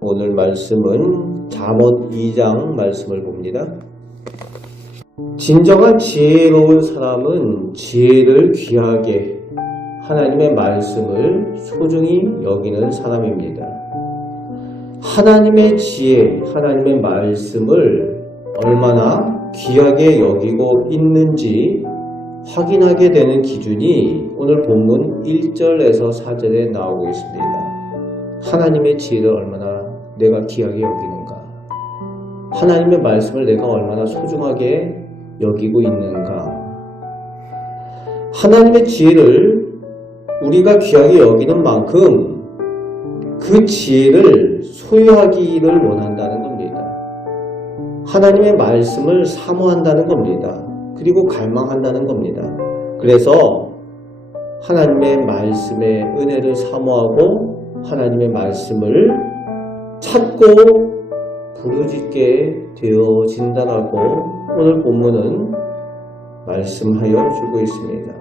오늘 말씀은 잠언 2장 말씀을 봅니다. 진정한 지혜로운 사람은 지혜를 귀하게 하나님의 말씀을 소중히 여기는 사람입니다. 하나님의 지혜, 하나님의 말씀을 얼마나 귀하게 여기고 있는지 확인하게 되는 기준이 오늘 본문 1절에서 4절에 나오고 있습니다. 하나님의 지혜를 얼마나 내가 귀하게 여기는가? 하나님의 말씀을 내가 얼마나 소중하게 여기고 있는가? 하나님의 지혜를 우리가 귀하게 여기는 만큼 그 지혜를 소유하기를 원한다는 겁니다. 하나님의 말씀을 사모한다는 겁니다. 그리고 갈망한다는 겁니다. 그래서 하나님의 말씀의 은혜를 사모하고 하나님의 말씀을 찾고 부르짖게 되어진다라고 오늘 본문은 말씀하여 주고 있습니다.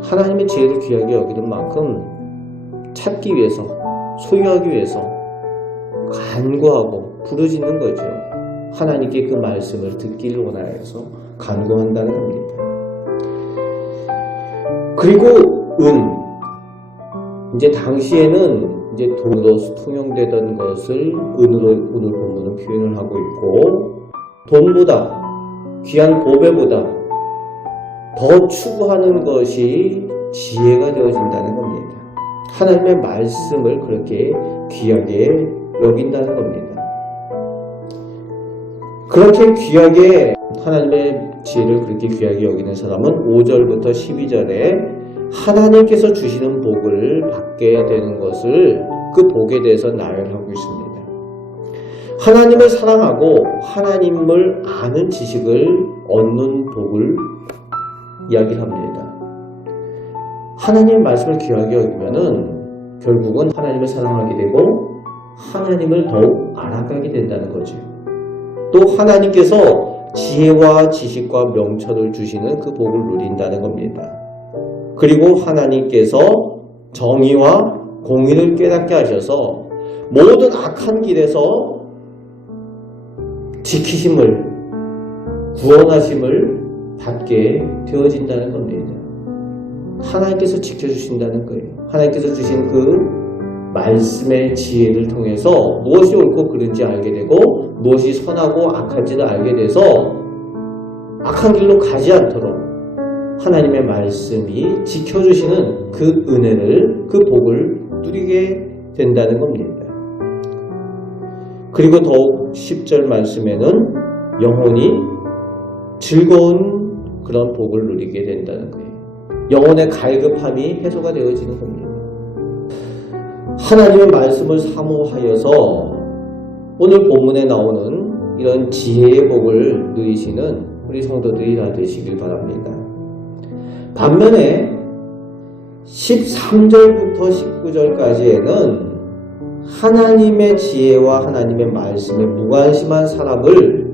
하나님의 지혜를 귀하게 여기는 만큼 찾기 위해서, 소유하기 위해서 간구하고 부르짖는 거죠. 하나님께 그 말씀을 듣기를 원하여서 간구한다는 겁니다. 그리고 이제 당시에는 이제 돈으로 통용되던 것을 은으로 오늘 본문은 표현을 하고 있고, 돈보다 귀한 보배보다 더 추구하는 것이 지혜가 되어진다는 겁니다. 하나님의 말씀을 그렇게 귀하게 여긴다는 겁니다. 그렇게 귀하게 하나님의 지혜를 그렇게 귀하게 여기는 사람은 5절부터 12절에 하나님께서 주시는 복을 받게 되는 것을 그 복에 대해서 나열하고 있습니다. 하나님을 사랑하고 하나님을 아는 지식을 얻는 복을 이야기를 합니다. 하나님의 말씀을 귀하게 여기면은 결국은 하나님을 사랑하게 되고 하나님을 더욱 알아가게 된다는 거죠. 또 하나님께서 지혜와 지식과 명철을 주시는 그 복을 누린다는 겁니다. 그리고 하나님께서 정의와 공의를 깨닫게 하셔서 모든 악한 길에서 지키심을, 구원하심을 받게 되어진다는 겁니다. 하나님께서 지켜주신다는 거예요. 하나님께서 주신 그 말씀의 지혜를 통해서 무엇이 옳고 그른지 알게 되고 무엇이 선하고 악한지를 알게 돼서 악한 길로 가지 않도록 하나님의 말씀이 지켜주시는 그 은혜를, 그 복을 누리게 된다는 겁니다. 그리고 더욱 10절 말씀에는 영혼이 즐거운 그런 복을 누리게 된다는 거예요. 영혼의 갈급함이 해소가 되어지는 겁니다. 하나님의 말씀을 사모하여서 오늘 본문에 나오는 이런 지혜의 복을 누리시는 우리 성도들이 다 되시길 바랍니다. 반면에 13절부터 19절까지에는 하나님의 지혜와 하나님의 말씀에 무관심한 사람을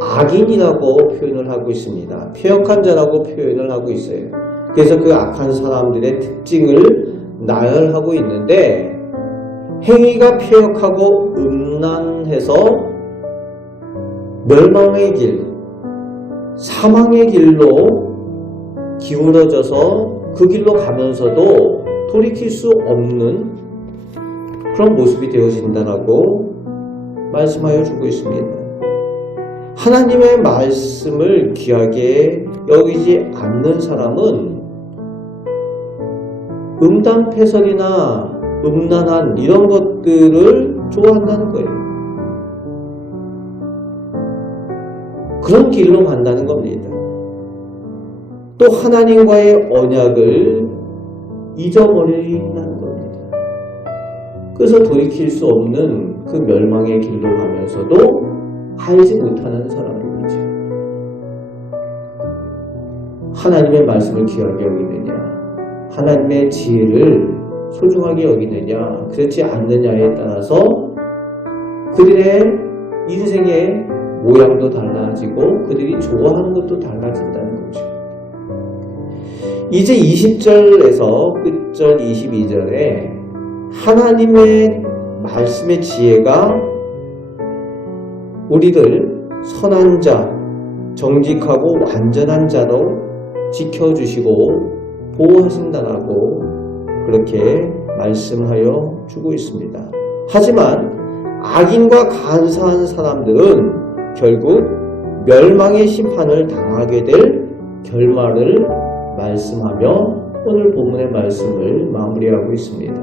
악인이라고 표현을 하고 있습니다. 패역한 자라고 표현을 하고 있어요. 그래서 그 악한 사람들의 특징을 나열하고 있는데, 행위가 패역하고 음란해서 멸망의 길, 사망의 길로 기울어져서 그 길로 가면서도 돌이킬 수 없는 그런 모습이 되어진다라고 말씀하여 주고 있습니다. 하나님의 말씀을 귀하게 여기지 않는 사람은 음담패설이나 음란한 이런 것들을 좋아한다는 거예요. 그런 길로 간다는 겁니다. 또 하나님과의 언약을 잊어버린다는 겁니다. 그래서 돌이킬 수 없는 그 멸망의 길로 가면서도 알지 못하는 사람인 거죠. 하나님의 말씀을 귀하게 여기느냐, 하나님의 지혜를 소중하게 여기느냐, 그렇지 않느냐에 따라서 그들의 인생의 모양도 달라지고 그들이 좋아하는 것도 달라진다는 거죠. 이제 20절에서 끝절 22절에 하나님의 말씀의 지혜가 우리를 선한 자, 정직하고 완전한 자로 지켜주시고 보호하신다라고 그렇게 말씀하여 주고 있습니다. 하지만 악인과 간사한 사람들은 결국 멸망의 심판을 당하게 될 결말을 말씀하며 오늘 본문의 말씀을 마무리하고 있습니다.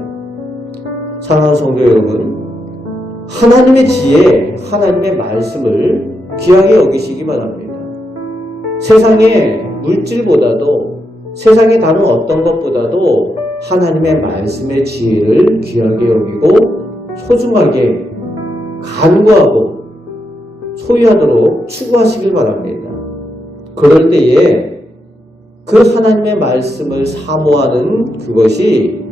사랑하는 성도 여러분, 하나님의 지혜, 하나님의 말씀을 귀하게 여기시기 바랍니다. 세상의 물질보다도, 세상의 다른 어떤 것보다도 하나님의 말씀의 지혜를 귀하게 여기고 소중하게 간구하고 소유하도록 추구하시길 바랍니다. 그럴 때에 그 하나님의 말씀을 사모하는 그것이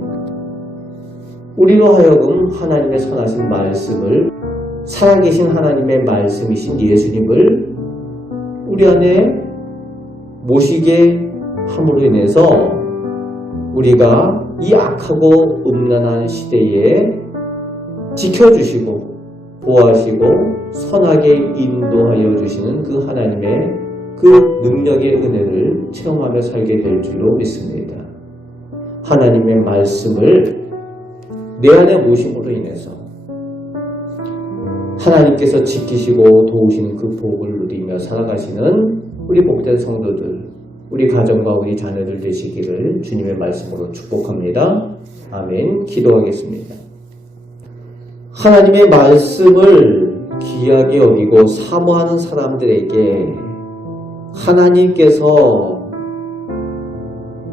우리로 하여금 하나님의 선하신 말씀을, 살아계신 하나님의 말씀이신 예수님을 우리 안에 모시게 함으로 인해서 우리가 이 악하고 음란한 시대에 지켜주시고 보호하시고 선하게 인도하여 주시는 그 하나님의 그 능력의 은혜를 체험하며 살게 될 줄로 믿습니다. 하나님의 말씀을 내 안에 모심으로 인해서 하나님께서 지키시고 도우시는 그 복을 누리며 살아가시는 우리 복된 성도들, 우리 가정과 우리 자녀들 되시기를 주님의 말씀으로 축복합니다. 아멘. 기도하겠습니다. 하나님의 말씀을 귀하게 여기고 사모하는 사람들에게 하나님께서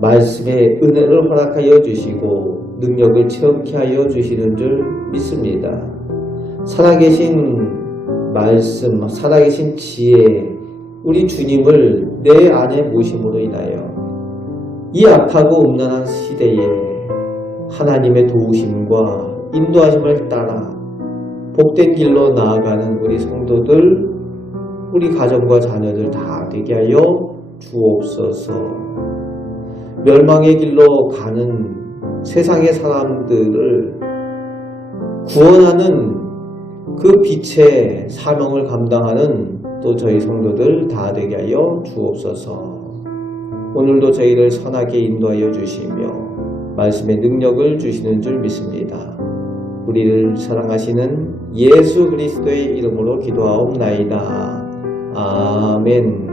말씀의 은혜를 허락하여 주시고 능력을 체험케 하여 주시는 줄 믿습니다. 살아계신 말씀, 살아계신 지혜, 우리 주님을 내 안에 모심으로 인하여 이 악하고 음란한 시대에 하나님의 도우심과 인도하심을 따라 복된 길로 나아가는 우리 성도들, 우리 가정과 자녀들 다 되게 하여 주옵소서. 멸망의 길로 가는 세상의 사람들을 구원하는 그 빛의 사명을 감당하는 또 저희 성도들 다 되게 하여 주옵소서. 오늘도 저희를 선하게 인도하여 주시며 말씀의 능력을 주시는 줄 믿습니다. 우리를 사랑하시는 예수 그리스도의 이름으로 기도하옵나이다. 아멘.